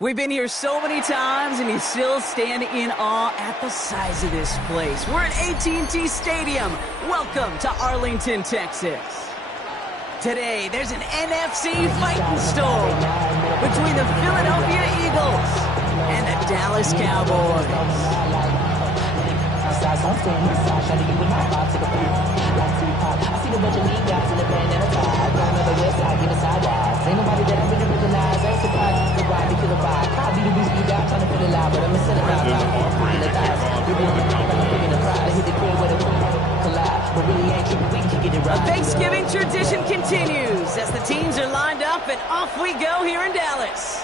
We've been here so many times, and you still stand in awe at the size of this place. We're at AT&T Stadium. Welcome to Arlington, Texas. Today, there's an NFC fighting storm between the Philadelphia Eagles and the Dallas Cowboys. The Thanksgiving tradition continues as the teams are lined up and off we go here in Dallas.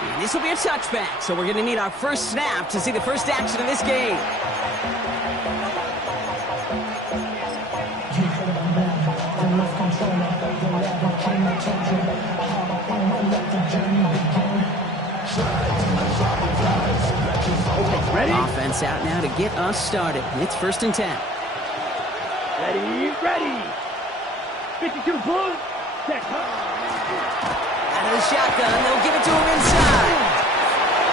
And this will be a touchback, so we're going to need our first snap to see the first action of this game. Ready? Offense out now to get us started. It's 1st and 10. Ready, ready. 52 Bulls, set. Out of the shotgun, they'll give it to him inside.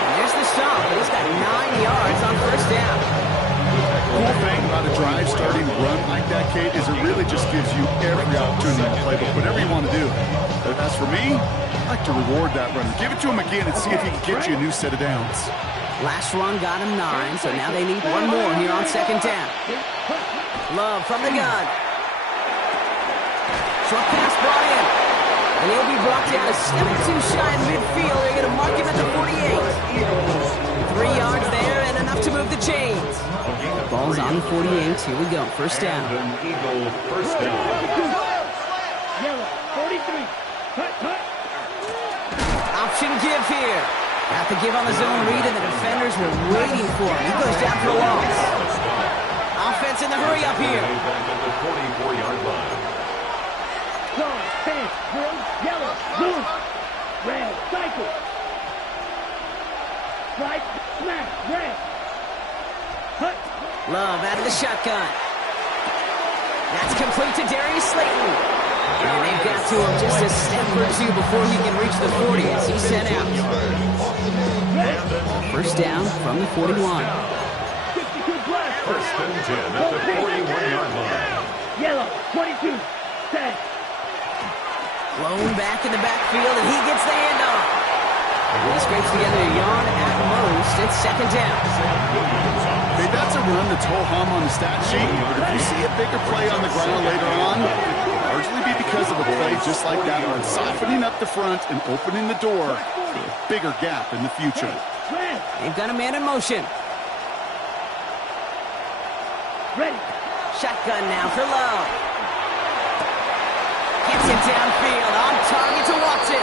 And there's the stop, but he's got 9 yards on 1st down. The whole thing about a drive starting run like that, Kate, is it really just gives you every opportunity to play with whatever you want to do. But as for me, I like to reward that runner. Give it to him again and see if he can get you a new set of downs. Last run got him 9, so now they need one more here on 2nd down. Love from the gun. Short pass brought in. And he'll be brought down a step or two shy in midfield. They're going to mark him at the 48. 3 yards there and enough to move the chains. Ball's on the 48. Here we go. 1st down. Eagle, 1st down. Yellow, 43. Cut, cut. Option give here. Got the give on the zone read, and the defenders were waiting for him. He goes down for a loss. Offense in the hurry up here. Back at the 44-yard line. Zone, fence, green, yellow, blue, red, cycle. Right, smash, red. Cut. Love out of the shotgun. That's complete to Darius Slayton. And they've got to him just a step or two before he can reach the 40 as he's sent out. 1st down from the 41. 1st and 10 at the 41-yard line. Yellow, 22, set. Blown back in the backfield, and he gets the handoff. And he scrapes together a yard at most. It's 2nd down. Hey, that's a run that's ho-hum on the stat sheet, but if you see a bigger play on the ground later on, it'll largely be because of a play just like that one, softening up the front and opening the door for a bigger gap in the future. They've got a man in motion. Ready. Shotgun now for Love. Gets it downfield, on target to Watson.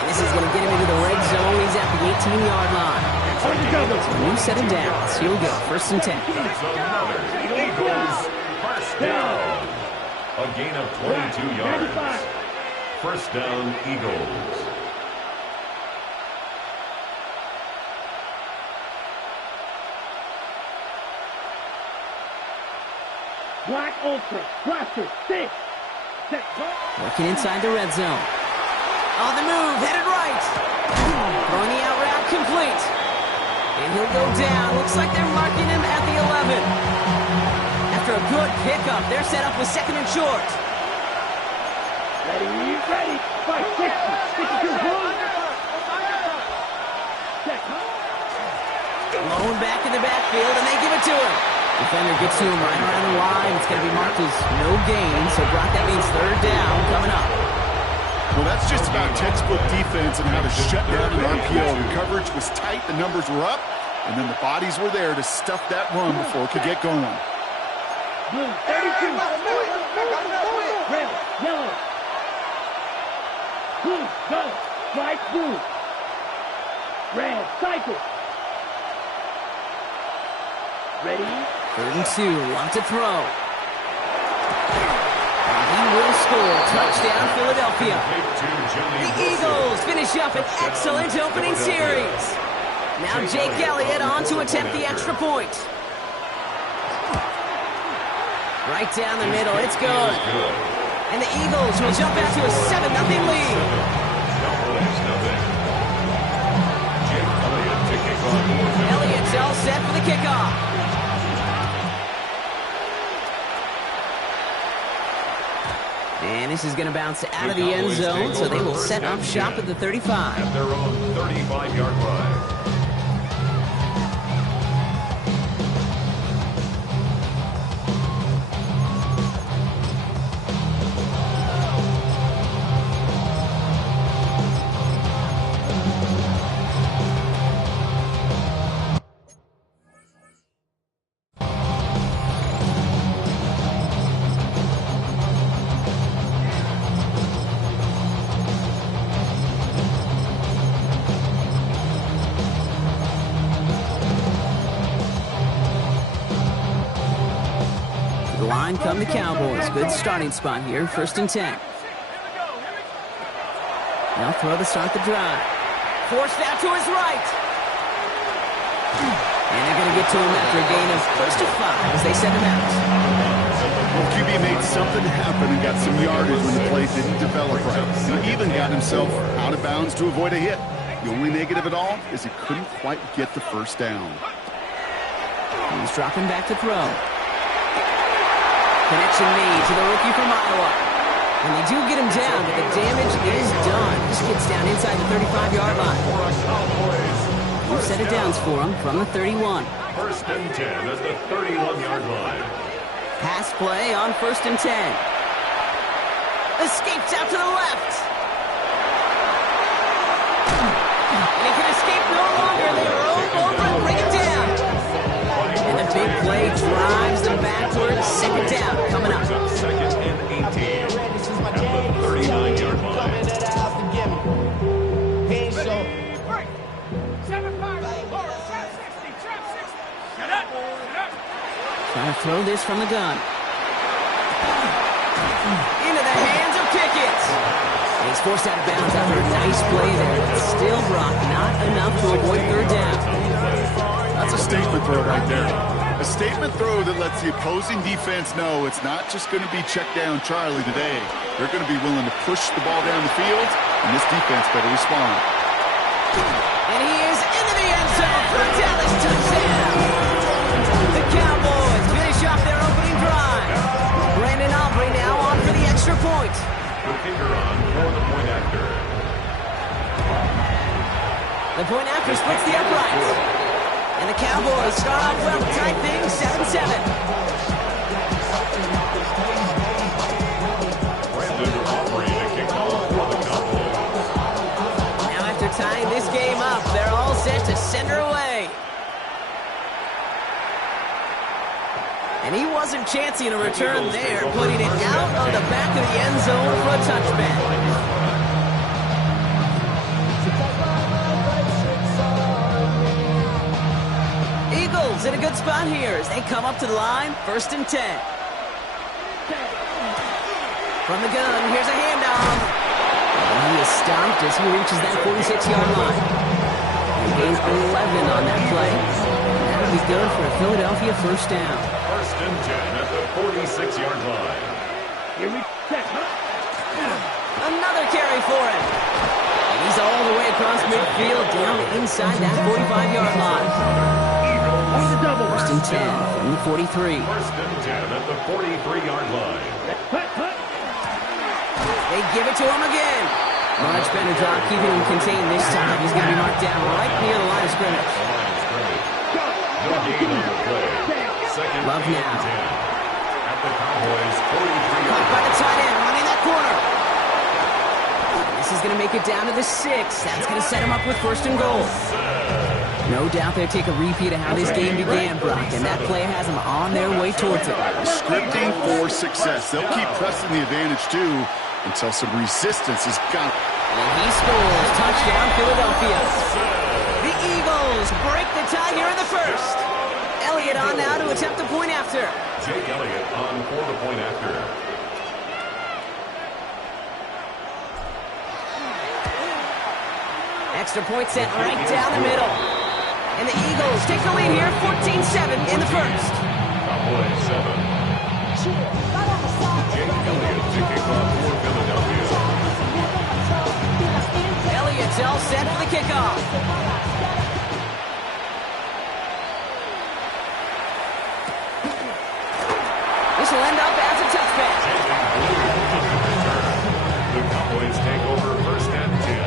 And this is going to get him into the red zone. He's at the 18-yard line. It's a new set of downs. Here we go, 1st and 10. Eagles, 1st down. A gain of 22 yards. 1st down, Eagles. Black Ultra, Blaster, 6. Set. Working inside the red zone. On the move, headed right. Throwing the out route complete. And he'll go down. Looks like they're marking him at the 11. After a good pickup, they're set up with second and short. Ready. 560. 62. Set. Lone back in the backfield, and they give it to him. Defender gets to him right around the line. It's going to be marked as no gain. So, Brock, that means third down coming up. Well, that's just about textbook defense and how to shut down an RPO. The coverage was tight, the numbers were up, and then the bodies were there to stuff that run before it could get going. Blue, 32. Red, yellow. Blue, go. Right, blue. Red, cycle. Ready? 3rd and 2, want to throw. He will score. Touchdown, Philadelphia. The Eagles finish up an excellent opening series. Now Jake Elliott on to attempt the extra point. Right down the middle, it's good. And the Eagles will jump out to a 7-0 lead. Elliott's all set for the kickoff. And this is going to bounce out of the end zone, so they will set up shop at the 35. At their own 35-yard line. Come the Cowboys. Good starting spot here. 1st and 10. They'll throw to start the drive. Forced out to his right. And they're going to get to him after a gain of close to 5 as they send him out. Well, QB made something happen and got some yardage when the play didn't develop right. He even got himself out of bounds to avoid a hit. The only negative at all is he couldn't quite get the first down. He's dropping back to throw. Connection made to the rookie from Iowa. And they do get him down, but the damage is done. This gets down inside the 35-yard line. We've set it downs for him from the 31. 1st and 10 at the 31-yard line. Pass play on 1st and 10. Escapes out to the left. And he can escape no longer. They roll over and bring him down. And the big play drives them backwards. 2nd down coming up. 2nd and 18 at the 39-yard line. Trying to throw this from the gun. Into the hands of Pickett. And he's forced out of bounds after a nice play there. But still, Brock, not enough to avoid 3rd down. That's a statement throw right there. A statement throw that lets the opposing defense know it's not just going to be check down Charlie today. They're going to be willing to push the ball down the field, and this defense better respond. And he is into the end zone for a Dallas touchdown. The Cowboys finish off their opening drive. Brandon Aubrey now on for the extra point. The kicker on for the point after. The point after splits the uprights. And the Cowboys start off well, tight things, 7-7. Brandon Aubrey to kick off for the Cowboys. Now after tying this game up, they're all set to send her away. And he wasn't chancing a return there, putting it out on the back of the end zone for a touchback. Eagles in a good spot here as they come up to the line, 1st and 10. From the gun, here's a handoff. And he is stopped as he reaches that 46-yard line. He gains 11 on that play. And that'll be good for a Philadelphia 1st down. 1st and 10 at the 46-yard line. Here we check. Another carry for him. And he's all the way across midfield, down inside that 45-yard line. First and 10 from the 43. First and 10 at the 43-yard line. They give it to him again. Much better job keeping him contained this time. He's going to be marked down right near the line of scrimmage. No gain on the play. Second Love and now. 10 at the Cowboys' 43-yard Caught by line. the tight end, running that corner. This is going to make it down to the 6. That's going to set him up with first and goal. No doubt they'll take a repeat of how this game began, Brock, and that play has them on their way towards it. Scripting for success. They'll keep pressing the advantage, too, until some resistance is gone. And he scores. Touchdown, Philadelphia. The Eagles break the tie here in the first. Elliott on now to attempt the point after. Jake Elliott on for the point after. Extra point sent right down the middle. And the Eagles take the lead here, 14-7 in the first. Cowboys 7. Jake Elliott to kick off for Philadelphia. Elliott's all set for the kickoff. This will end up as a touchback. The Cowboys take over first and 10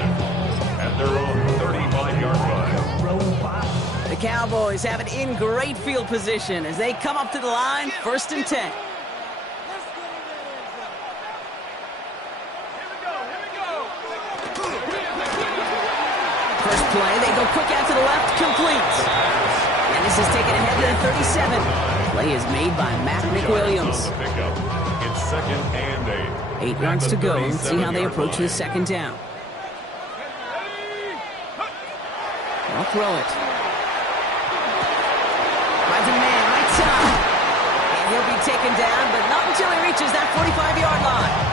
at their own 35-yard line. The Cowboys have it in great field position as they come up to the line, first and 10. First play, they go quick out to the left, complete. And this is taken ahead to the 37. Play is made by Matt McWilliams. It's second and 8. 8 yards to go. Let's see how they approach this second down. They'll throw it. Finds a man right side. And he'll be taken down, but not until he reaches that 45-yard line.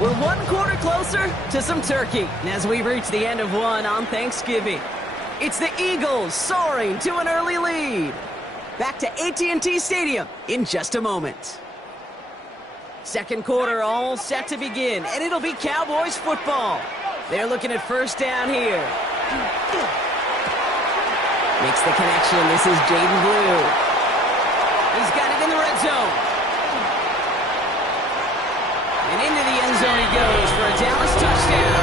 We're 1 quarter closer to some turkey as we reach the end of one on Thanksgiving. It's the Eagles soaring to an early lead. Back to AT&T Stadium in just a moment. Second quarter all set to begin, and it'll be Cowboys football. They're looking at first down here. Makes the connection. This is Jaden Blue. He's got it in the red zone. And into the end zone he goes for a Dallas touchdown.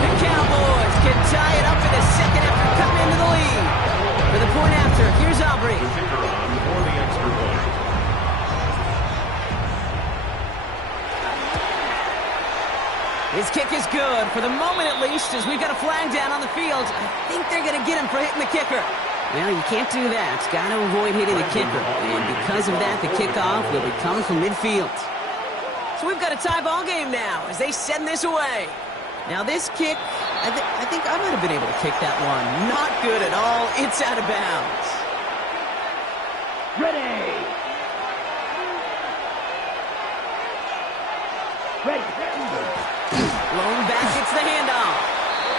The Cowboys can tie it up in the second after coming into the lead. For the point after, here's Aubrey. The kicker on for the extra point. His kick is good, for the moment at least, as we've got a flag down on the field. I think they're going to get him for hitting the kicker. Well, you can't do that. Got to avoid hitting the kicker. And because of that, the kickoff will be coming from midfield. So we've got a tie ball game now as they send this away. Now this kick, I think I might have been able to kick that one. Not good at all. It's out of bounds. Ready. Blown back, it's the handoff.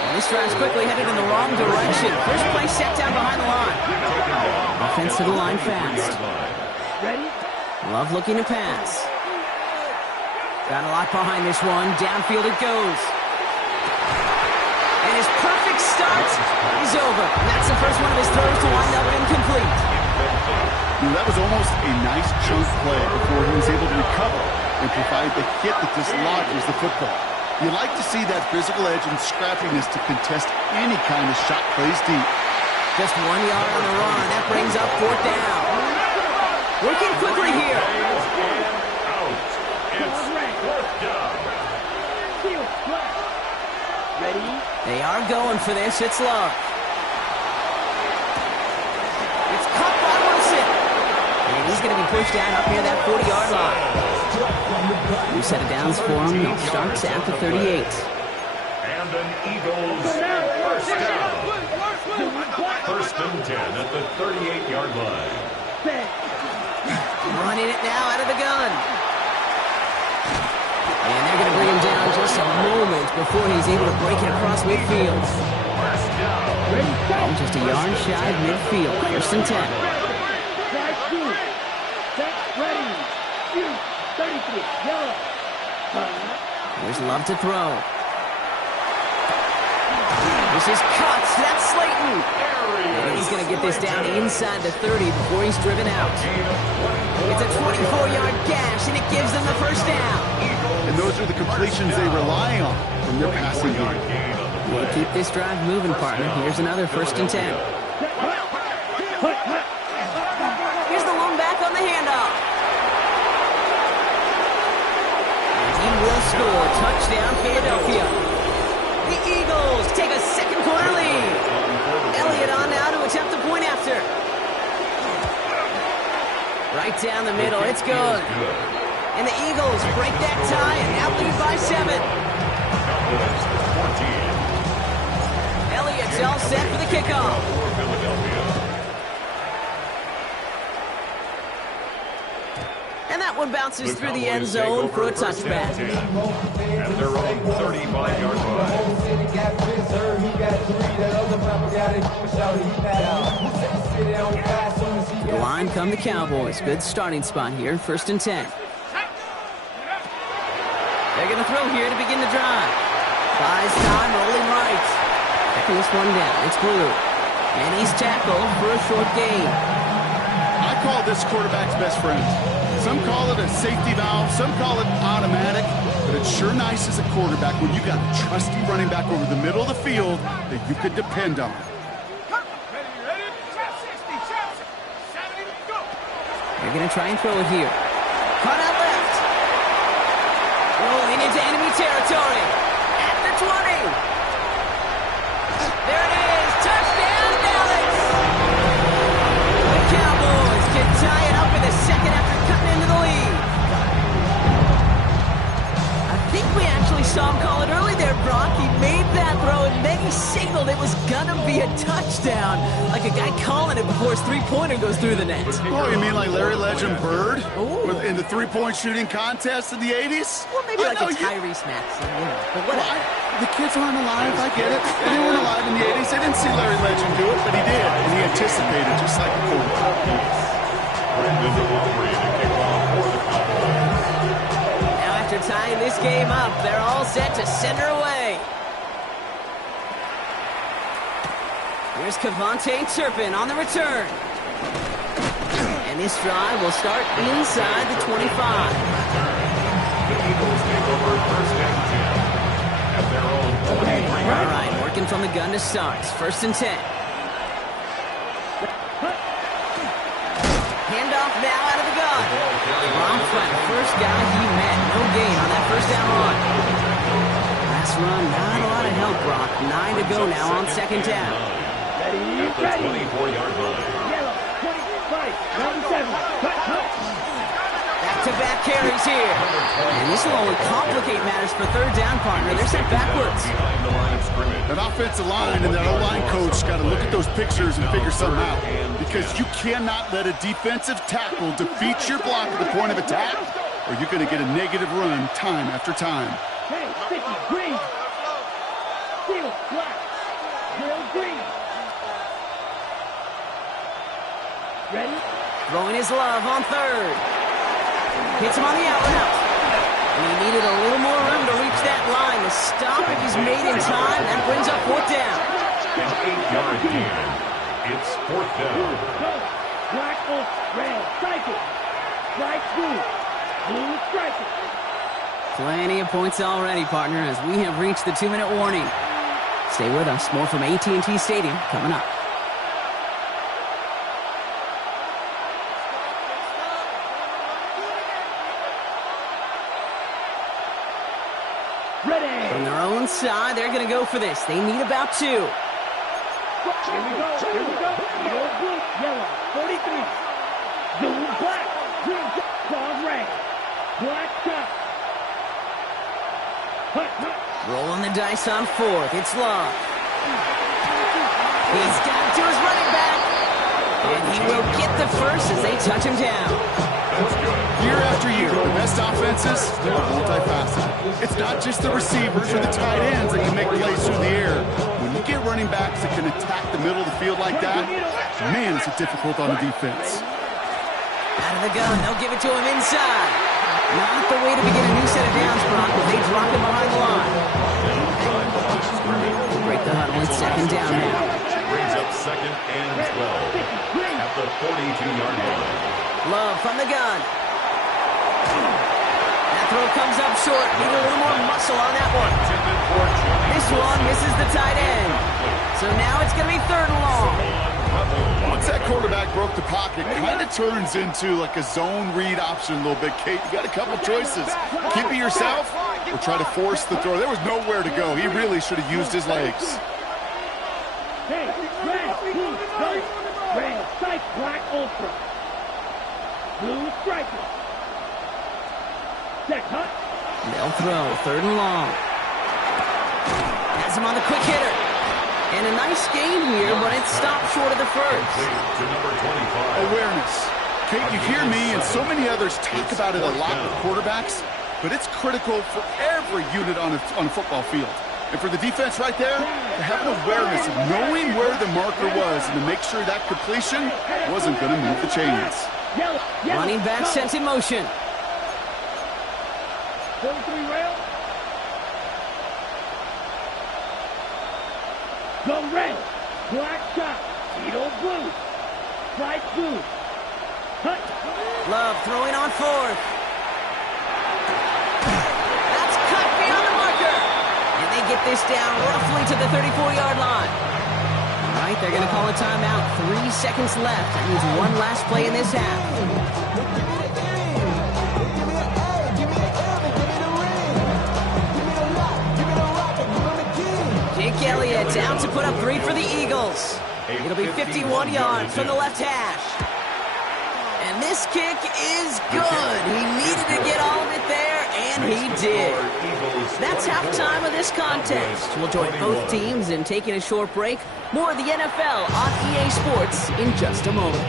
And this drive's quickly headed in the wrong direction. First play set down behind the line. Offense to the line fast. Ready. Love looking to pass. Got a lot behind this one. Downfield it goes. And his perfect start is over. And that's the first one of his throws to wind up incomplete. That was almost a nice chunk play before he was able to recover and provide the hit that dislodges the football. You like to see that physical edge and scrappiness to contest any kind of shot plays deep. Just 1 yard on the run. That brings up fourth down. Working quickly here. Ready. They are going for this. It's Love. It's caught by Wilson. And he's going to be pushed down up near that 40-yard line. New set of downs for him. He starts at the 38. And an Eagles first down. First and 10 at the 38-yard line. Running it now out of the gun. And they're going to bring him down Just a moment before he's able to break it across midfield. Oh, just a yard shy of midfield. 1st and 10. Drive through. Set, ready. Shoot. 33. Yellow. Here's Love to throw. This is cuts. That's Slayton. And he's going to get this down inside the 30 before he's driven out. It's a 24-yard gash, and it gives them the first down. And those are the completions they rely on from their passing game. We'll keep this drive moving, partner. Here's another 1st and 10. Here's the lone back on the handoff. He will score. Touchdown, Philadelphia. The Eagles take a second-quarter lead. Elliott on now to attempt the point after. Right down the middle. It's good. And the Eagles break that tie and now lead by 7. Elliott's all set for the kickoff. And that one bounces through the end zone for a touchback. At their own 35-yard line. The line come the Cowboys. Good starting spot here. 1st and 10. They're going to throw here to begin the drive. Buys time, rolling right. Checking this one down. It's Blue. And he's tackled for a short gain. I call this quarterback's best friend. Some call it a safety valve, some call it automatic, but it's sure nice as a quarterback when you got a trusty running back over the middle of the field that you could depend on. They're going to try and throw it here. Cut out left. Rolling into enemy territory. At the 20. There it is. Touchdown, Dallas. The Cowboys can tie it up in the second after cutting into the lead. I think we actually saw him call it early there, Brock. He made that throw, and then he signaled it was going to be a touchdown. Like a guy calling it before his three-pointer goes through the net. Oh, you mean like Larry Legend Bird in the three-point shooting contest in the 80s? Well, maybe like a Tyrese Maxey, but whatever. Well, the kids aren't alive, I get it. They weren't alive in the 80s. They didn't see Larry Legend do it, but he did, and he anticipated just like a quarterback. Now after tying this game up, they're all set to send her away. Here's Kevontae Turpin on the return. And this drive will start inside the 25. The Eagles take over 1st and 10 at their own 23. All right, working from the gun to start. 1st and 10. Handoff now out of the gun. Ron Flynn, first guy he met. No gain on that 1st down run. Last run, not a lot of help, Brock. 9 to go now on 2nd down. At the 24-yard line. Yellow. 25. Number 7. Back-to-back carries here. And this will only complicate matters for 3rd down, partner. They're sent backwards. Behind the line of scrimmage. That offensive line and that O-line coach got to look at those pictures and figure something out. Because you cannot let a defensive tackle defeat your block at the point of attack, or you're going to get a negative run time after time. Hey, sticky. Green. Steel. Black. Drill. Green. Ready? Throwing his love on 3rd. Hits him on the out route. And he needed a little more room to reach that line. The stop, if he's made in time, that brings up 4th down. An 8-yard gain. It's 4th down. Go. Black oak. Red. Cycle. Strike blue. Blue striker. Plenty of points already, partner, as we have reached the 2-minute warning. Stay with us. More from AT&T Stadium coming up. Ready. From their own side, they're going to go for this. They need about 2. Here we go. Here we go. Yellow, blue, yellow. 43. Blue, black. Green, cross, red. Black, top. Hut, hut. Rolling the dice on 4th. It's Love. He's got to his running back. And he will get the first as they touch him down. That's good. Year after year, the best offenses are multifaceted. It's not just the receivers or the tight ends that can make plays through the air. When you get running backs that can attack the middle of the field like that, man, is it difficult on the defense. Out of the gun, they'll give it to him inside. Not the way to begin a new set of downs, Brock, but they drop him behind the line. Break the huddle, it's second down now. Brings up second and 12 at the 42-yard line. Love from the gun. That throw comes up short. Need a little more muscle on that one. This one misses the tight end. So now it's going to be third and long. Once that quarterback broke the pocket, it kind of turns into like a zone read option a little bit. Kate, you got a couple choices. Keep it yourself or try to force the throw. There was nowhere to go. He really should have used his legs. Hey, red, blue, no. Red, sight, black, ultra. Blue, striker. Check, hut. They'll throw, third and long. Has him on the quick hitter. And a nice gain here, but it stopped short of the first. To number 25. Awareness. Kate, you hear me and so many others talk about it a lot with quarterbacks, but it's critical for every unit on a football field. And for the defense right there, to have an awareness of knowing where the marker was and to make sure that completion wasn't going to move the chains. Running back sent in motion. 43 rail. Go red. Black shot. Edo blue. Bright blue. Hut. Love throwing on fourth. That's cut beyond the marker. And they get this down roughly to the 34-yard line. All right, they're going to call a timeout. 3 seconds left. That means one last play in this half. Elliott down to put up 3 for the Eagles. It'll be 51 yards from the left hash. And this kick is good. He needed to get all of it there, and he did. That's halftime of this contest. We'll join both teams in taking a short break. More of the NFL on EA Sports in just a moment.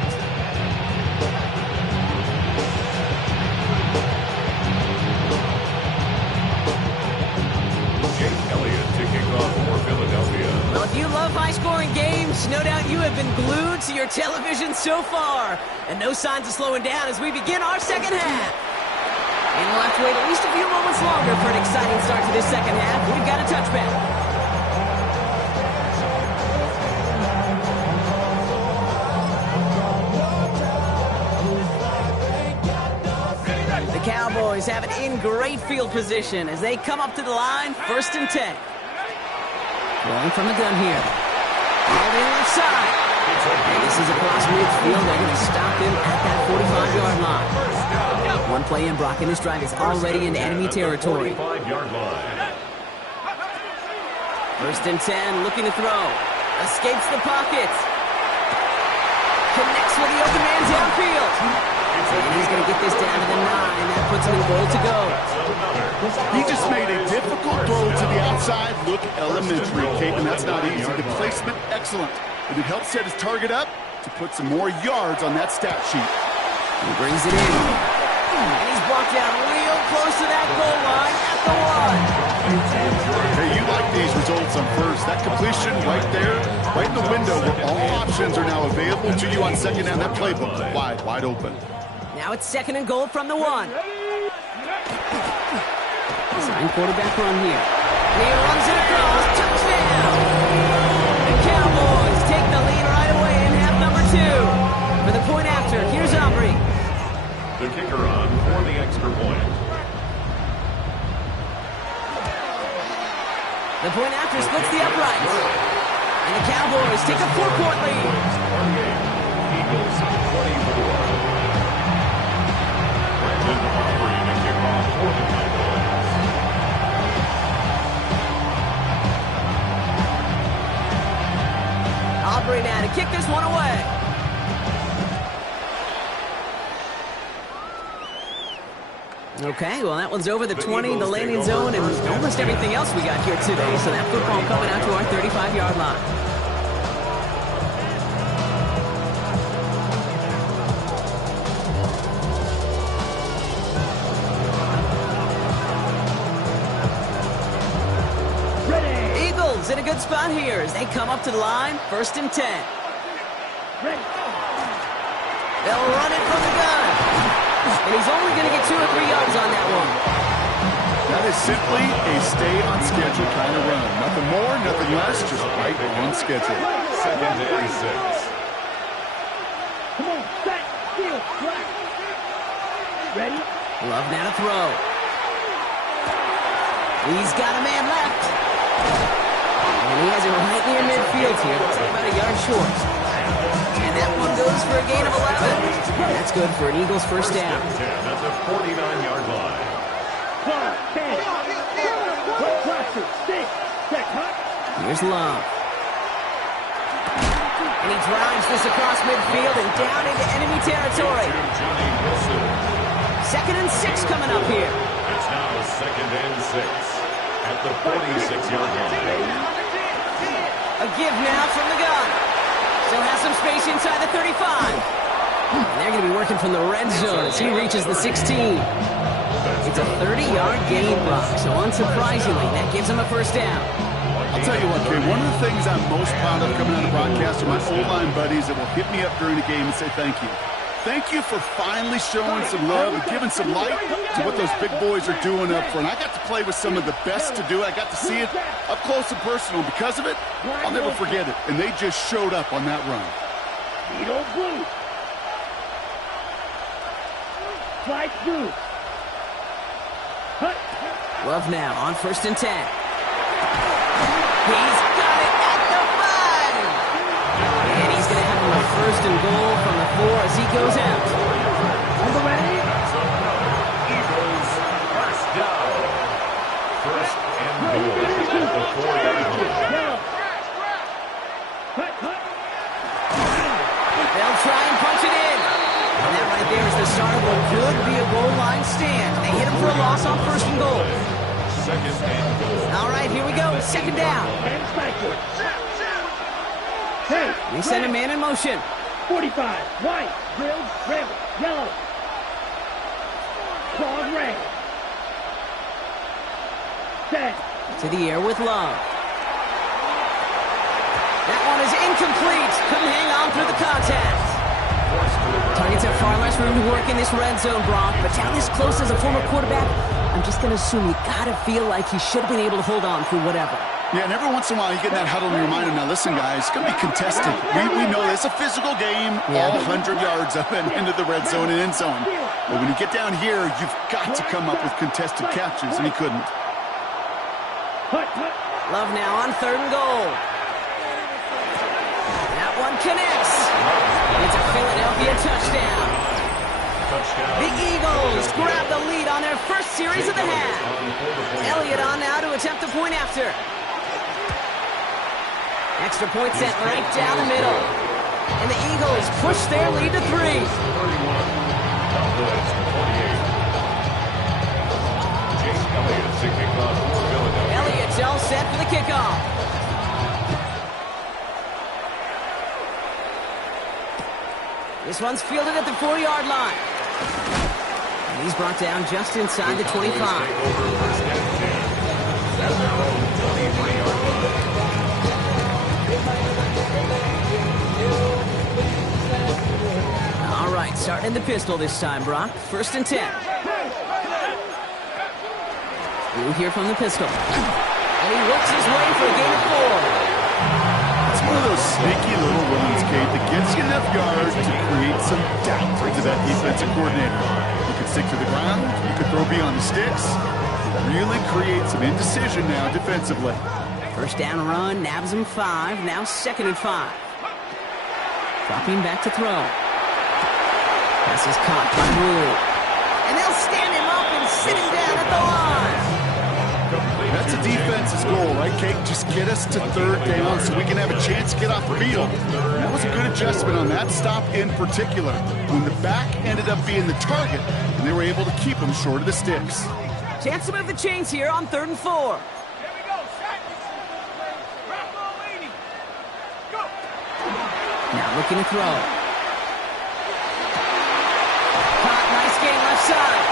Well, if you love high-scoring games, no doubt you have been glued to your television so far. And no signs of slowing down as we begin our second half. And we'll have to wait at least a few moments longer for an exciting start to this second half. We've got a touchback. The Cowboys have it in great field position as they come up to the line, 1st and 10. Rolling from the gun here. All the left side. And this is across midfield. They're going to stop him at that 45-yard line. One play in, Brock, and this drive is already into enemy territory. 1st and 10, looking to throw. Escapes the pocket. Connects with the open man downfield. And he's going to get this down to the 9. That puts him in goal to go. He just made a difficult throw to the outside. Look elementary, Kate, and that's not easy. The placement, excellent. And it helps set his target up to put some more yards on that stat sheet. He brings it in. And he's brought down real close to that goal line at the 1. Hey, you like these results on first. That completion right there, right in the window where all options are now available to you on second down. That playbook wide open. Now it's 2nd and goal from the 1. Design quarterback run here. And he runs it across. Touchdown! The Cowboys take the lead right away in half number 2. For the point after, here's Aubrey. The kicker on for the extra point. The point after splits the uprights. And the Cowboys take a 4-point lead. Eagles 24. Brandon Aubrey to kick off for the Cowboys. Aubrey now to kick this one away. Okay, well, that one's over the 20, the landing zone, and almost everything else we got here today. So that football coming out to our 35-yard line. good spot here as they come up to the line, 1st and 10. Ready. They'll run it from the gun. And he's only going to get 2 or 3 yards on that one. That is simply a stay-on-schedule kind of run. Nothing more, nothing less, just right on schedule. 2nd and 6. Come on, set, field, flat. Ready? Love now to throw. He's got a man left. And he has it right near midfield here. Looks like about a yard short. And that one goes for a gain of 11. And that's good for an Eagles 1st down. 10 at the 49-yard line. 10. Cut pressure, 6. Set, cut. Here's Love. And he drives this across midfield and down into enemy territory. Johnny Wilson. 2nd and 6 coming up here. It's now 2nd and 6 at the 46-yard line. A give now from the gun. Still has some space inside the 35. And they're going to be working from the red zone as he reaches the 16. It's a 30-yard gain block, so unsurprisingly, that gives him a 1st down. I'll tell you what, Kay, one of the things I'm most proud of coming out of broadcast are my O-line buddies that will hit me up during the game and say thank you. Thank you for finally showing some love and giving some light to what those big boys are doing up front. I got to play with some of the best to do it. I got to see it up close and personal. Because of it, I'll never forget it. And they just showed up on that run. Needle blue. Slide through. Cut. Love now on 1st and 10. He's got it at the 5. And he's going to have him a 1st and goal from the 4 as he goes out. On the way. Eagles 1st down. 1st and goal at the 4-yard line. Yellow. Cut, cut. They'll try and punch it in. And that right there is the start of what could be a goal line stand. They hit him for a loss on 1st and goal. 2nd and goal. All right, here we go. 2nd down. Hands backward. Hey. They send a man in motion. 45. White. Grilled. Red. Yellow. Clawed red. Set. To the air with Love. That one is incomplete. Couldn't hang on through the contact. Targets have far less room to work in this red zone, Brock. But down this close as a former quarterback, I'm just going to assume you got to feel like he should have been able to hold on through whatever. Yeah, and every once in a while you get in that huddle and you remind them, now listen, guys, it's going to be contested. We know it's a physical game, all 100 yards up and into the red zone and end zone. But when you get down here, you've got to come up with contested catches, and he couldn't. Love now on 3rd and goal. That one connects. It's a Philadelphia touchdown. The Eagles grab the lead on their 1st series of the half. Elliott on now to attempt the point after. Extra point sent right down the middle. And the Eagles push their lead to 3. Elliott's all set for the kickoff. This one's fielded at the 4-yard line. And he's brought down just inside the 25. All right, starting in the pistol this time, Brock. 1st and 10. Blue here from the pistol. And he works his way for a gain of 4. It's one of those sneaky little runs, Kate, that gets you enough yards to create some doubt into that defensive coordinator. You could stick to the ground, you could throw beyond the sticks, really create some indecision now defensively. 1st down run, nabs him 5, now 2nd and 5. Dropping back to throw. Pass is caught by Blue. And they'll stand him up and sit him down at the line. That's a defense's goal, right, Kate? Just get us to 3rd down so we can have a chance to get off the field. And that was a good adjustment on that stop in particular, when the back ended up being the target, and they were able to keep him short of the sticks. Chance to move the chains here on 3rd and 4. Now looking to throw. Caught, nice gain left side.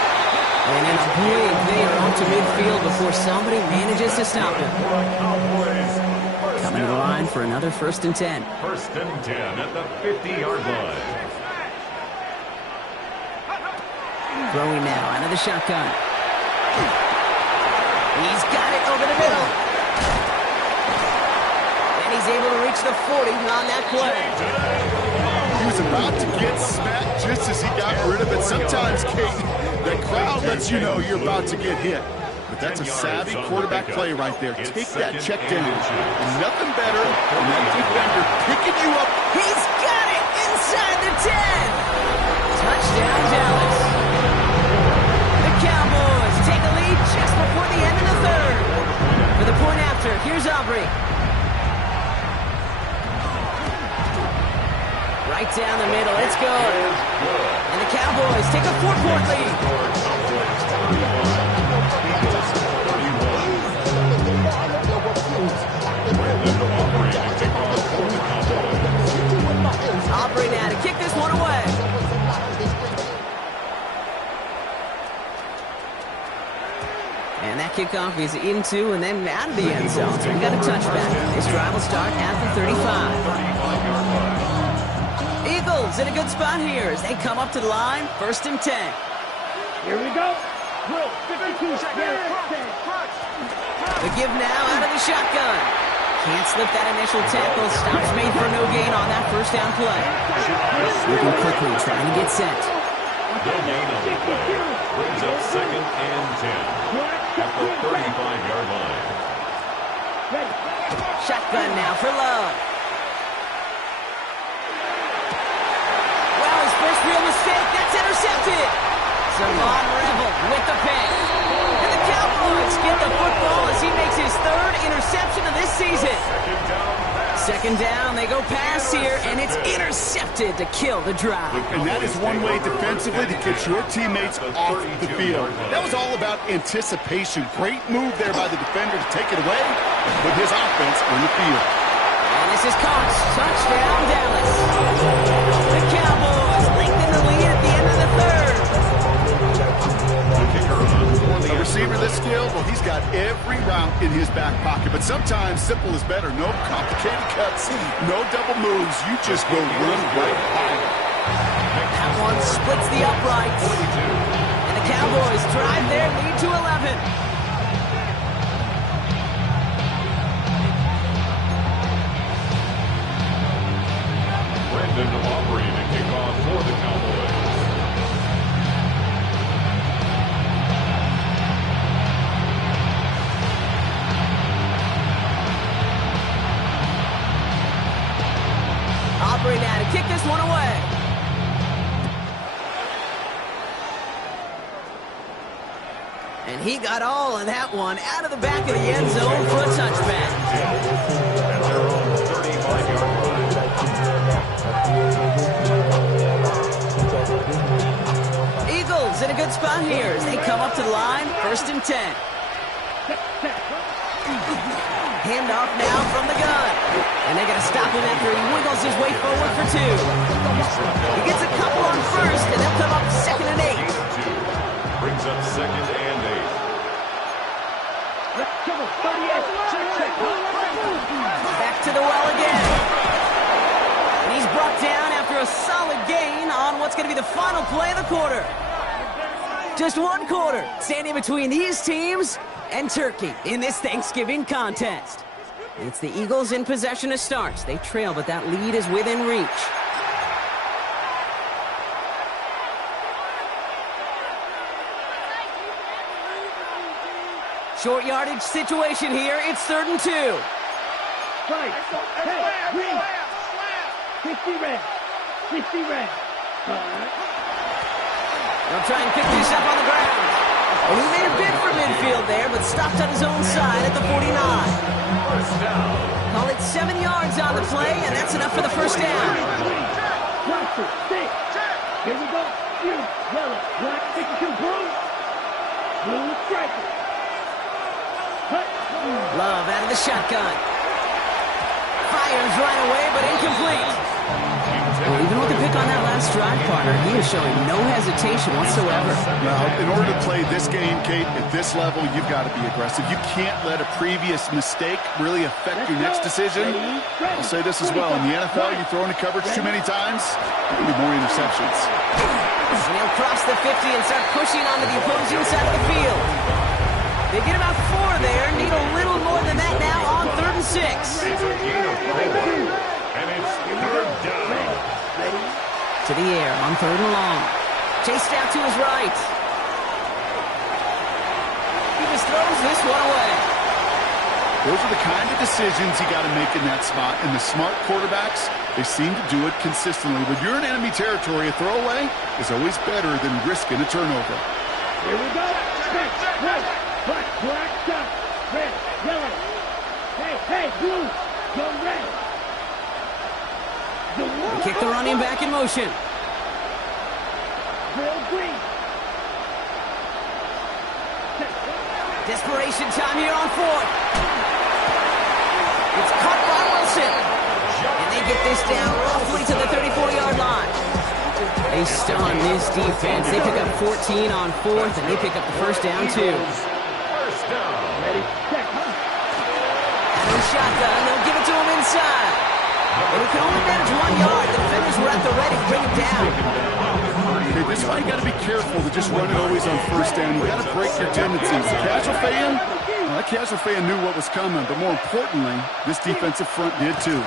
And it's big there up to midfield before somebody manages to stop him. Coming to the line for another 1st and 10. 1st and 10 at the 50-yard line. Throwing now out of the shotgun. He's got it over the middle. And he's able to reach the 40 on that play. He was about to get smacked just as he got rid of it. Sometimes, Kate, the crowd lets you know you're about to get hit. But that's a savvy quarterback play right there. Take that check down. Nothing better than that defender picking you up. He's got it inside the 10. Touchdown, Dallas. The Cowboys take a lead just before the end of the 3rd. For the point after, here's Aubrey. Right down the middle, it's good. And the Cowboys take a 4-point lead. Aubrey now to kick this one away. And that kickoff is into and then out of the end zone. So we got a touchback. This drive will start at the 35. Eagles in a good spot here as they come up to the line. 1st and 10. Here we go. 52. The give now out of the shotgun. Can't slip that initial tackle. Stops made for no gain on that 1st down play. Moving quickly, trying to get set. No gain on the play. Brings up 2nd and 10 at the 35-yard line. Shotgun now for Love. Well, his first real mistake. That's intercepted. Savon Revel with the pick. And the Cowboys get the football as he makes his 3rd interception of this season. 2nd down, they go pass here, and it's intercepted to kill the drive. And that is one way defensively to get your teammates off the field. That was all about anticipation. Great move there by the defender to take it away and put his offense on the field. And this is caught. Touchdown, Dallas. The Cowboys lengthen the lead at the end of the 3rd. A receiver this skilled, well, he's got every route in his back pocket. But sometimes simple is better. No complicated cuts, no double moves. You just go run right by it. That one splits the uprights. And the Cowboys drive their lead to 11. Brandon Aubrey to kick off for the Cowboys. Aubrey now to kick this one away. And he got all of that one out of the back of the end zone for a touchback. And they're on the 35-yard line. Eagles in a good spot here as they come up to the line. 1st and 10. Handoff now from the gun. And they're going to stop him after he wiggles his way forward for 2. He gets a couple on 1st, and they'll come up 2nd and 8. Brings up 2nd and 8. Back to the well again. And he's brought down after a solid gain on what's going to be the final play of the quarter. Just 1 quarter standing between these teams and Turkey in this Thanksgiving contest. It's the Eagles in possession to start. They trail, but that lead is within reach. Short yardage situation here. It's 3rd and 2. Right. Hey, green. 50 red. 50 red. They'll try and pick this up on the ground. And he made a bid for midfield there, but stopped on his own side at the 49. First down. Call it 7 yards on the play, and that's enough for the 1st down. Here we go. Blue, yellow, black, 52, blue. Blue striker. Love out of the shotgun. Fires right away, but incomplete. Well, even with the pick on that last drive, partner, he is showing no hesitation whatsoever. Well, in order to play this game, Kate, at this level, you've got to be aggressive. You can't let a previous mistake really affect your next decision. I'll say this as well. In the NFL, you throw into coverage too many times, there'll be more interceptions. And he'll cross the 50 and start pushing onto the opposing side of the field. They get about 4 there. Need a little more than that now on 3rd and 6. It's a gain of 4. And it's 3rd down. To the air on 3rd and long. Chased out to his right. He just throws this one away. Those are the kind of decisions you got to make in that spot. And the smart quarterbacks, they seem to do it consistently. When you're in enemy territory, a throwaway is always better than risking a turnover. Here we go. Red, black, stop. Red, yellow. Hey, blue. Go red. Kick the running back in motion. Green. Desperation time here on 4th. It's caught by Wilson. And they get this down roughly to the 34-yard line. They stun this defense. They pick up 14 on 4th, and they pick up the first down, too. First down. Ready, set. And a shotgun, they'll give it to him inside. And he can only manage 1 yard. The defenders were at the ready to bring him down. Okay, this is why you got to be careful to just run it always on first down. You got to break your tendencies. The casual fan, well, that casual fan knew what was coming, but more importantly, this defensive front did too.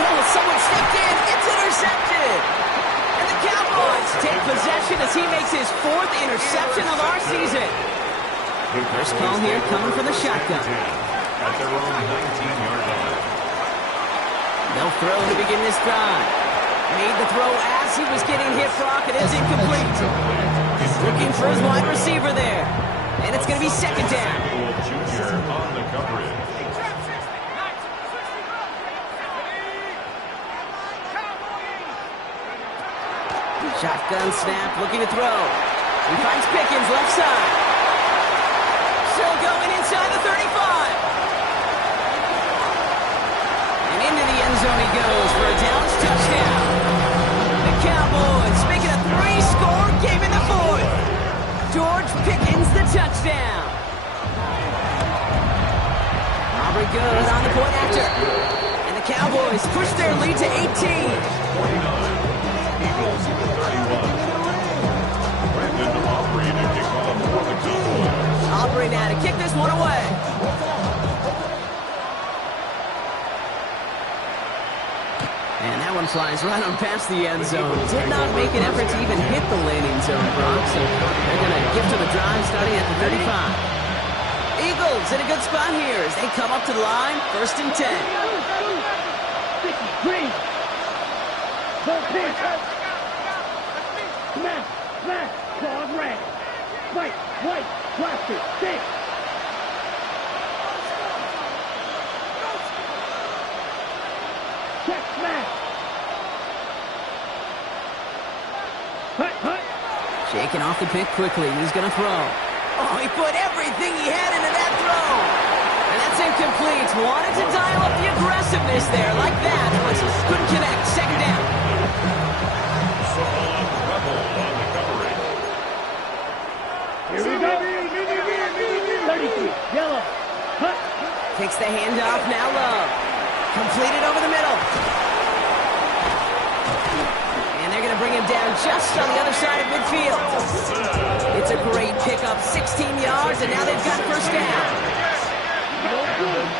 Oh, someone stepped in. It's intercepted. And the Cowboys take possession as he makes his 4th interception of our season. First call here coming from the shotgun. At their own 19-yard line. They'll throw to begin this drive. Made the throw as he was getting hit, Brock. It is incomplete. Looking for his wide receiver there. And it's going to be 2nd down. Junior on the coverage. Shotgun snap, looking to throw. He finds Pickens left side. Still going inside the 35. And into the end zone he goes for a Downs touchdown. The Cowboys make it a 3-score game in the 4th. George Pickens the touchdown. Aubrey good on the point after. And the Cowboys push their lead to 18. 29. Eagles at the 31. Brandon Aubrey to kick off for the Cowboys. Aubrey now to kick this one away. And that one flies right on past the end zone. Did not make an effort to even hit the landing zone, Brock. So they're going to gift him a drive starting at the 35. Eagles in a good spot here as they come up to the line. 1st and 10. Green. Full pitch. Smash. Claws red. White. Blaster. 6. Check smash. Hut. Shaking off the pick quickly. He's going to throw. Oh, he put everything he had into that throw. And that's incomplete. Wanted to dial up the aggressiveness there like that, but couldn't connect. 2nd down. Savon Rebel on the coverage. Here we go. 33. Yellow. Hut. Takes the handoff. Now Love. Completed over the middle. And they're going to bring him down just on the other side of midfield. It's a great pickup. 16 yards, and now they've got first down.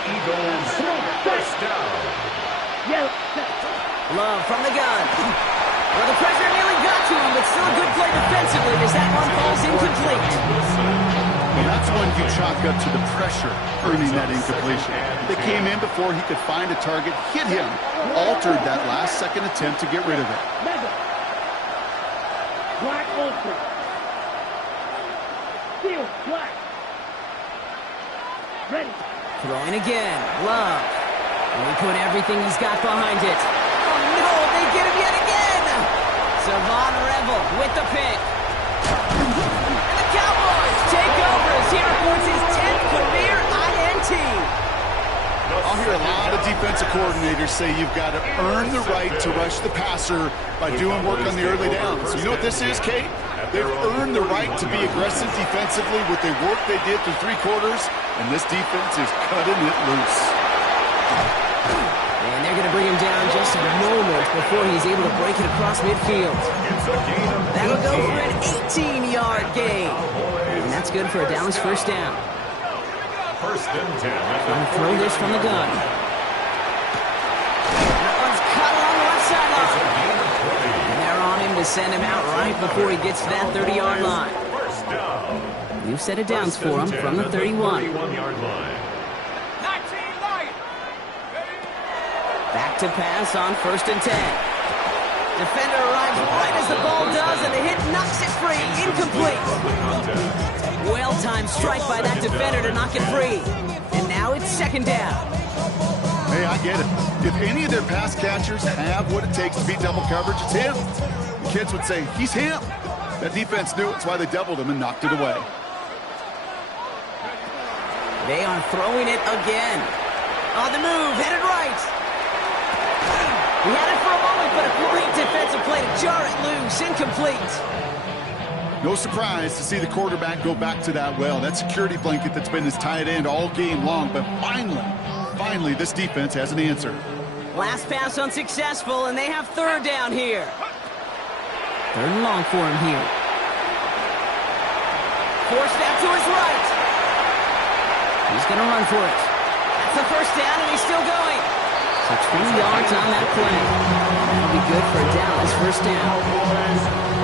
Eagles first down. Love from the gun. Well, the pressure nearly got to him, but still a good play defensively as that one falls incomplete. Well, that's one you chalk up to the pressure earning that incompletion. They came in before he could find a target, hit him, altered that last-second attempt to get rid of it. Black ultra. Steel black. Ready. Throwing again. Love. And he put everything he's got behind it. Oh, no, they get him yet again. Savon Rebel with the pick. And the Cowboys take over as he reports his 10th career INT. I'll hear a lot of defensive coordinators say you've got to earn the right to rush the passer by doing work on the early downs. You know what this is, Kate? They've earned the right to be aggressive defensively with the work they did through 3 quarters, and this defense is cutting it loose. And they're going to bring him down just a moment before he's able to break it across midfield. That'll go for an 18-yard gain. And that's good for a Dallas first down. First and 10. Trying to throw this from the gun. That one's cut along the left sideline. And they're on him to send him out right before he gets to that 30-yard line. First down. New set of downs for him from the 31. 31-yard line. Back to pass on first and 10. Defender arrives right as the ball does, and the hit knocks it free. Incomplete. Well-timed strike by that defender to knock it free. And now it's second down. Hey, I get it. If any of their pass catchers have what it takes to beat double coverage, it's him. The kids would say, he's him. That defense knew it. That's why they doubled him and knocked it away. They are throwing it again. On the move, headed right. He had it for a moment, but a great defensive play to jar it loose. Incomplete. No surprise to see the quarterback go back to that well. That security blanket that's been his tight end all game long. But finally, this defense has an answer. Last pass unsuccessful, and they have third down here. Third and long for him here. Forced out to his right. He's going to run for it. That's the first down, and he's still going. So 20 yards on that play. That'll be good for Dallas first down.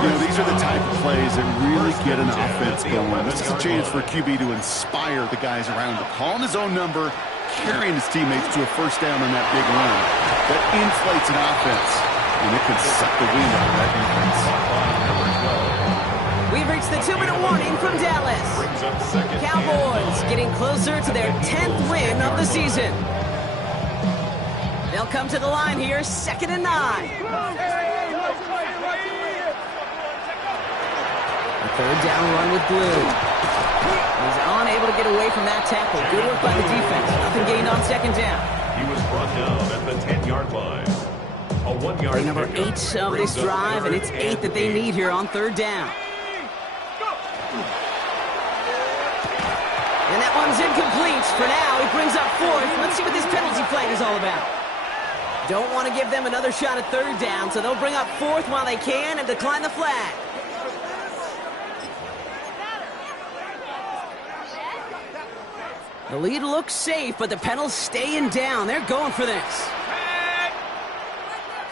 You know, these are the type of plays that really get an offense going. This is a chance for a QB to inspire the guys around him. Calling his own number, carrying his teammates to a first down on that big run. That inflates an offense, and it can suck the wind out of that defense. We've reached the 2-minute warning from Dallas. Cowboys getting closer to their 10th win of the season. They'll come to the line here, second and 9. A third down run with Blue. He's unable to get away from that tackle. Good work by the defense. Nothing gained on second down. He was brought down at the 10-yard line. A 1-yard Play number 8 of this drive, and it's 8 that they need here on third down. And that one's incomplete. For now, he brings up fourth. Let's see what this penalty flag is all about. Don't want to give them another shot at third down, so they'll bring up fourth while they can and decline the flag. The lead looks safe, but the penalty's staying down. They're going for this.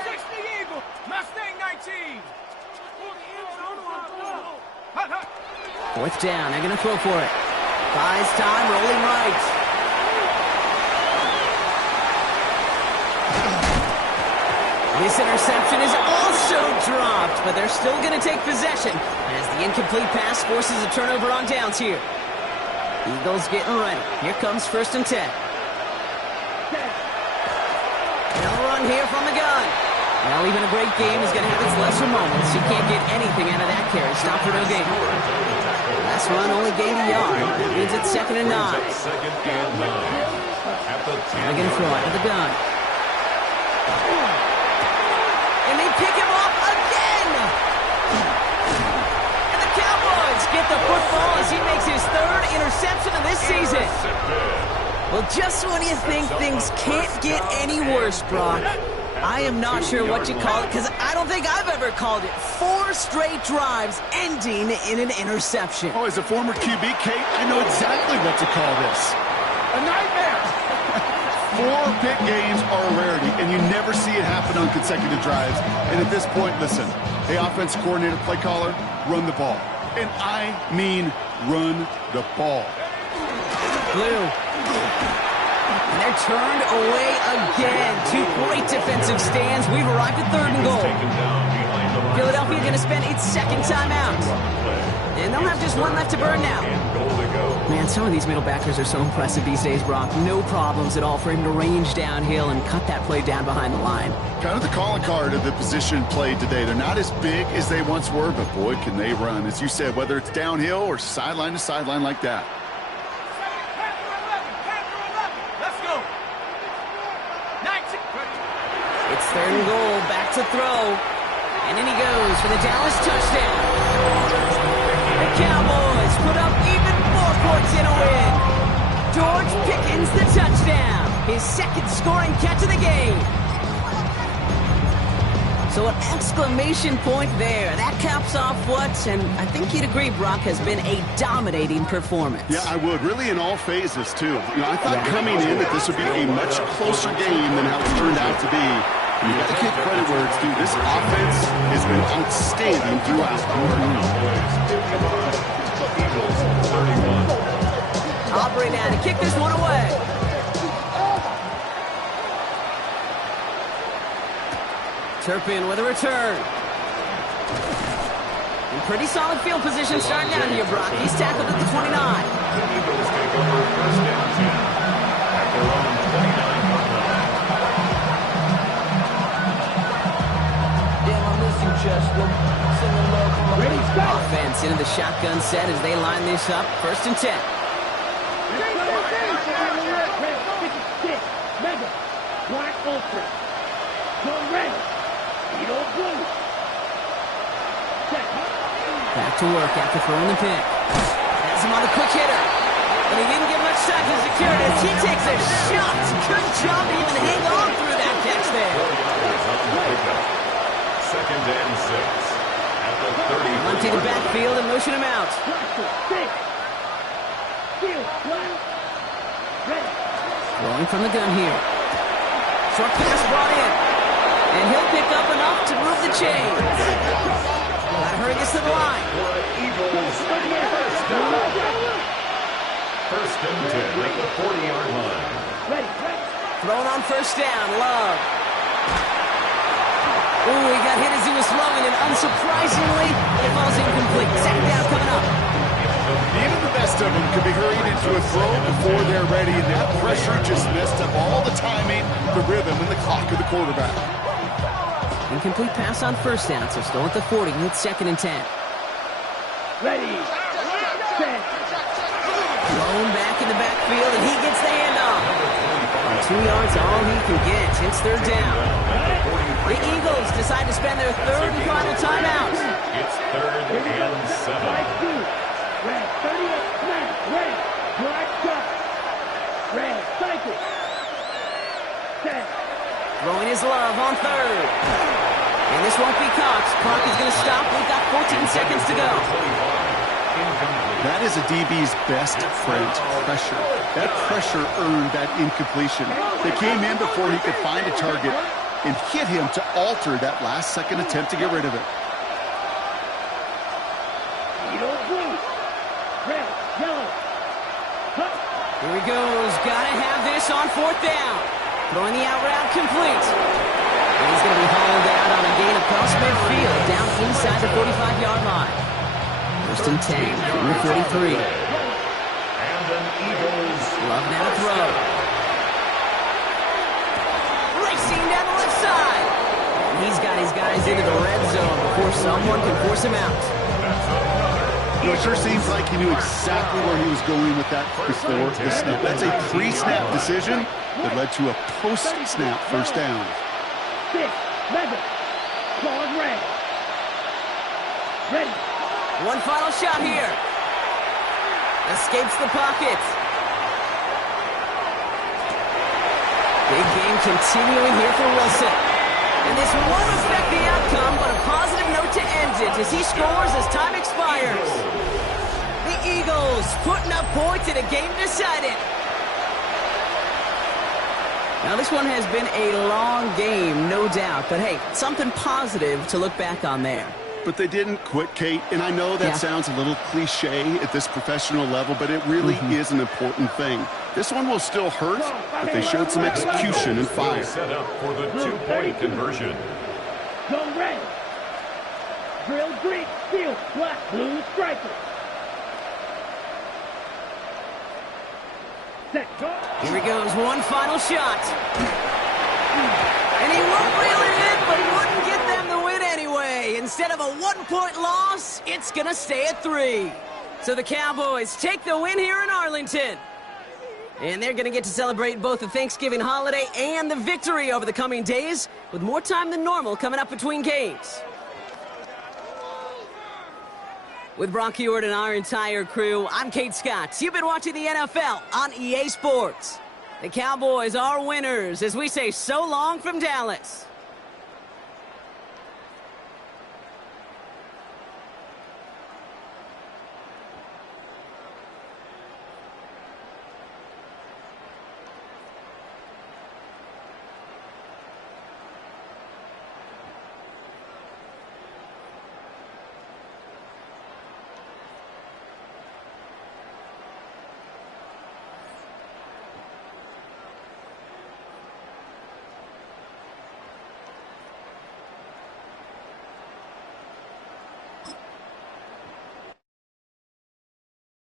60 Eagle, Mustang 19. Fourth down, they're going to throw for it. Buys time, rolling right. This interception is also dropped, but they're still going to take possession as the incomplete pass forces a turnover on downs here. Eagles getting ready. Here comes first and 10. They'll run here from the gun. Well, even a great game is going to have its lesser moments. You can't get anything out of that carry. Stop for no gain. Last run only gained a yard. That means it's second and 9. They're going to throw out of the gun. And they pick him up again. And the Cowboys get the football as he makes his third interception of this season. Well, just when you think things can't get any worse, Brock, I am not sure what you call it, because I don't think I've ever called it 4 straight drives ending in an interception. Oh, as a former QB, Kate, I know exactly what to call this. A nightmare. 4 pick games are a rarity, and you never see it happen on consecutive drives. And at this point, listen, hey, offensive coordinator, play caller, run the ball. And I mean run the ball. Blue. And they're turned away again. 2 great defensive stands. We've arrived at third and goal. Philadelphia going to spend its second timeout. And they'll have just one left to burn now. Man, some of these middle backers are so impressive these days, Brock. No problems at all for him to range downhill and cut that play down behind the line. Kind of the calling card of the position played today. They're not as big as they once were, but boy, can they run. As you said, whether it's downhill or sideline to sideline like that. third and goal, back to throw. And in he goes for the Dallas touchdown. The Cowboys put up even more points in a win. George Pickens the touchdown. His second scoring catch of the game. So an exclamation point there. That caps off what, and I think you'd agree, Brock, has been a dominating performance. Yeah, I would. Really in all phases, too. I thought coming in that this would be a much closer game than how it's turned out to be. You got to give credit where it's due. This offense has been outstanding throughout. Aubrey now to kick this one away. Turpin with a return. In pretty solid field position starting out here, Brock. He's tackled at the 29. The Eagles take over first down 10 at their own 29-yard line. Damn, I miss you, Chester. Sending love from my Offense into the shotgun set as they line this up. First and 10. Black Ultra. Go red. Back to work after throwing the pick. Has him on the quick hitter. And he didn't get much time to secure it as he takes a shot. Good job to even hang on through that catch there. Second and 6 at the 30. Onto the backfield and motion him out. Throwing from the gun here. Short pass brought in. And he'll pick up enough to move the chains. Gotta hurry this to the line. Eagles first and 10 at the 40-yard line. Thrown on first down, Love. Ooh, he got hit as he was throwing, and unsurprisingly, it falls incomplete. Second down coming up. Even the best of them could be hurried into a throw before they're ready, and that pressure just messed up all the timing, the rhythm, and the clock of the quarterback. Incomplete pass on first down, so still at the 40. It's second and 10. Ready. Set. Thrown back in the backfield, and he gets the handoff. 2 yards, all he can get. It's third down. The Eagles decide to spend their third and final timeout. It's third and 7. Red, 38, snap, red, black shot. Red, cycle. Set. Throwing his Love on third. And this won't be caught. Clock is going to stop. We've got 14 seconds to go. That is a DB's best friend, pressure. That pressure earned that incompletion. They came in before he could find a target and hit him to alter that last-second attempt to get rid of it. Red, yellow. Here he goes. Gotta have this on fourth down. Throwing the out route complete. And he's going to be hauled out on a gain across midfield down inside the 45-yard line. First and 10 from the 43. And an Eagles Love now to throw. Racing down the left side. And he's got his guys into the red zone before someone can force him out. It sure seems like he knew exactly where he was going with that before the snap. That's a pre-snap decision that led to a post-snap first down. 6, 11, claws red. Ready. One final shot here. Escapes the pocket. Big game continuing here for Wilson. And this won't affect the outcome, but a positive note to end it as he scores as time expires. The Eagles putting up points in a game decided. Now, this one has been a long game, no doubt. But, hey, something positive to look back on there. But they didn't quit, Kate. And I know that sounds a little cliche at this professional level, but it really is an important thing. This one will still hurt, but they showed some execution and fire. Set up for the two-point conversion. Go red. Drill green, steel, black, blue, striker. Set. Here he goes, one final shot. And he won't reel it in, but wouldn't get them the win anyway. Instead of a 1-point loss, it's going to stay at 3. So the Cowboys take the win here in Arlington. And they're going to get to celebrate both the Thanksgiving holiday and the victory over the coming days, with more time than normal coming up between games. With Brock Hewitt and our entire crew, I'm Kate Scott. You've been watching the NFL on EA Sports. The Cowboys are winners as we say so long from Dallas.